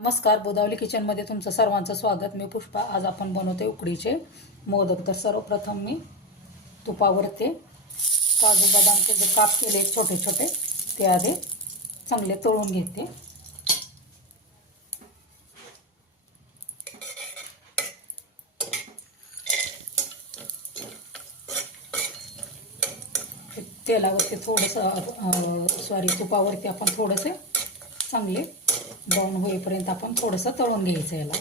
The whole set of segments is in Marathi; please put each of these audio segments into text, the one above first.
नमस्कार बोदावली किचनमध्ये तुमचं सर्वांचं स्वागत. मी पुष्पा. आज आपण बनवते उकडीचे मोदक. तर सर्वप्रथम मी तुपावरती काजू बदामचे जे काप केले छोटे छोटे ते आधी चांगले तळून घेते. तेलावरती थोडंसं सॉरी तुपावरती आपण थोडंसं चांगले ब्राऊन होईपर्यंत आपण थोडंसं तळून घ्यायचं याला.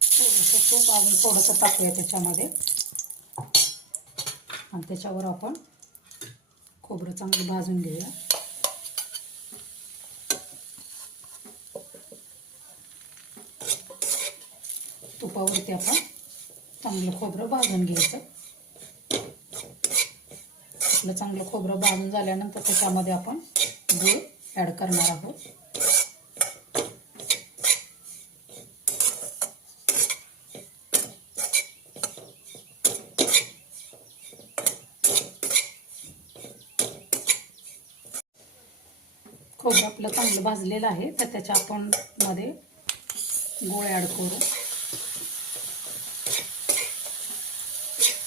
थोडंसं तूप अजून थोडंसं टाकूया त्याच्यामध्ये. आणि त्याच्यावर आपण खोबरं चांगलं भाजून घेऊया. तुपावरती आपण चांगलं खोबरं भाजून घ्यायचं. आपलं चांगलं खोबरं भाजून झाल्यानंतर त्याच्यामध्ये आपण गूळ ॲड करणार आहोत. खोबरं आपलं चांगलं भाजलेलं आहे तर त्याच्या आपण मध्ये गूळ ॲड करू.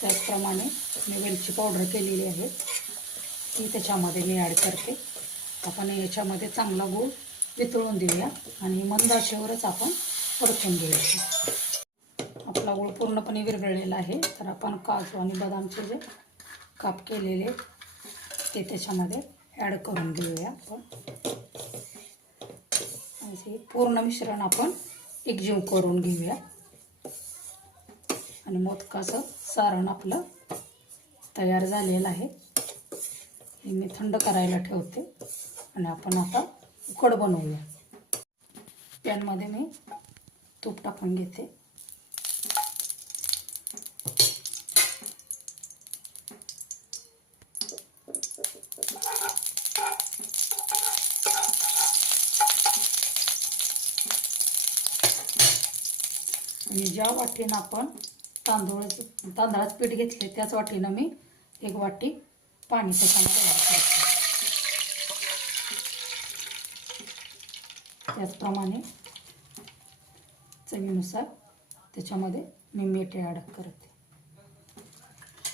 त्याचप्रमाणे मी वेलची पावडर केलेली आहे. ती त्याच्यामध्ये मी ॲड करते. आपण याच्यामध्ये चांगला गूळ वितळून देऊया आणि मंद आपण परतून घेऊया. आपला गूळ पूर्णपणे विरघळलेला आहे. तर आपण काजू आणि बदामचे जे काप केलेले ते त्याच्यामध्ये ॲड करून घेऊया आपण. असे पूर्ण मिश्रण आपण एकजीव करून घेऊया. आणि मोदकाचं सारण आपलं तयार झालेलं आहे. हे मी थंड करायला ठेवते. आणि आपण आता उकड बनवूया. पॅनमध्ये मी तूप टाकून घेते. आणि ज्या वाटीनं आपण तांदूळ तांदळाचं पीठ घेतले त्याच वाटीनं मी एक वाटी पाणी त्याच्यामध्ये ॲड त्याचप्रमाणे चवीनुसार त्याच्यामध्ये मी मीठ ॲड करते.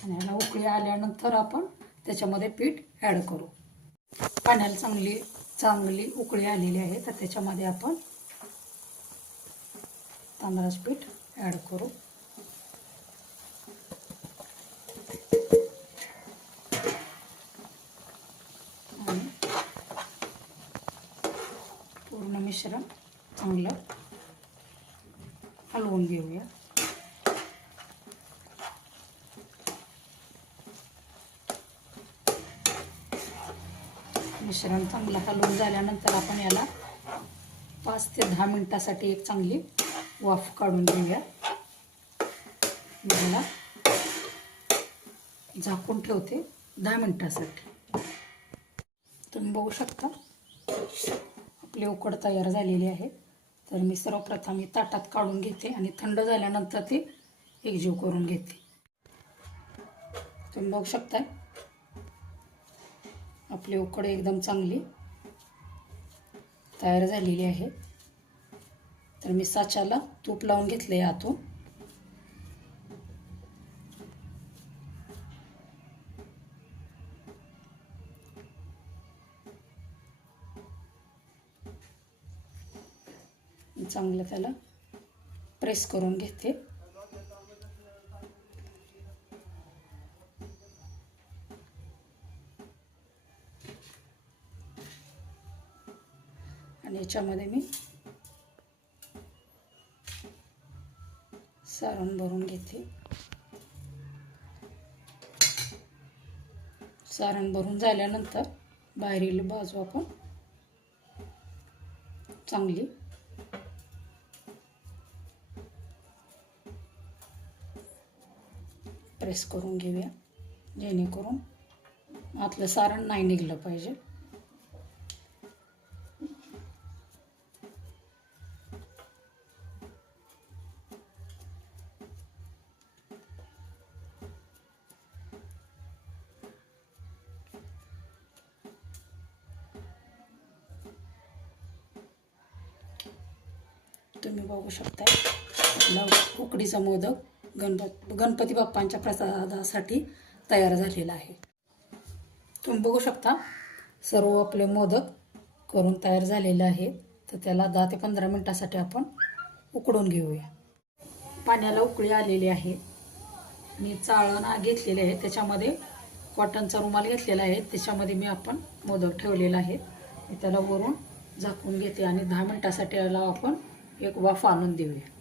आणि ह्याला उकळी आल्यानंतर आपण त्याच्यामध्ये पीठ ॲड करू. पाण्याला चांगली चांगली उकळी आलेली आहे तर त्याच्यामध्ये आपण तांदळाचं पीठ ॲड करू. मिश्रण चांगलं हलवून घेऊया. मिश्रण चांगलं हलवून झाल्यानंतर आपण याला पाच ते दहा मिनटासाठी एक चांगली वाफ काढून घेऊया. याला झाकून ठेवते दहा मिनटासाठी. तुम्ही बघू शकता. आपली उकड तयार झालेली आहे. तर मी सर्वप्रथम मी ताटात काढून घेते आणि थंड झाल्यानंतर ती एकजीव करून घेते. तुम्ही बघू शकताय. आपली उकड एकदम चांगली तयार झालेली आहे. तर मी साच्याला तूप लावून घेतलं आहे आतून. चांगलं त्याला प्रेस करून घेते. आणि याच्यामध्ये मी सारण भरून घेते. सारण भरून झाल्यानंतर बाहेरील बाजू आपण चांगली प्रेस करून घेऊया. जेणेकरून आतलं सारण नाही निघलं पाहिजे. तुम्ही बघू शकता उकडीचा मोदक. गणपत गणपती बाप्पांच्या प्रसादासाठी तयार झालेला आहे. तुम्ही बघू शकता सर्व आपले मोदक करून तयार झालेले आहे तर त्याला दहा ते पंधरा मिनटासाठी आपण उकडून घेऊया. पाण्याला उकळी आलेली आहे. मी चाळण घेतलेली घेतलेले आहे. त्याच्यामध्ये कॉटनचा रुमाल घेतलेला आहे. त्याच्यामध्ये मी आपण मोदक ठेवलेला आहे मी त्याला वरून झाकून घेते आणि दहा मिनटासाठी याला आपण एक वाफ आणून देऊया.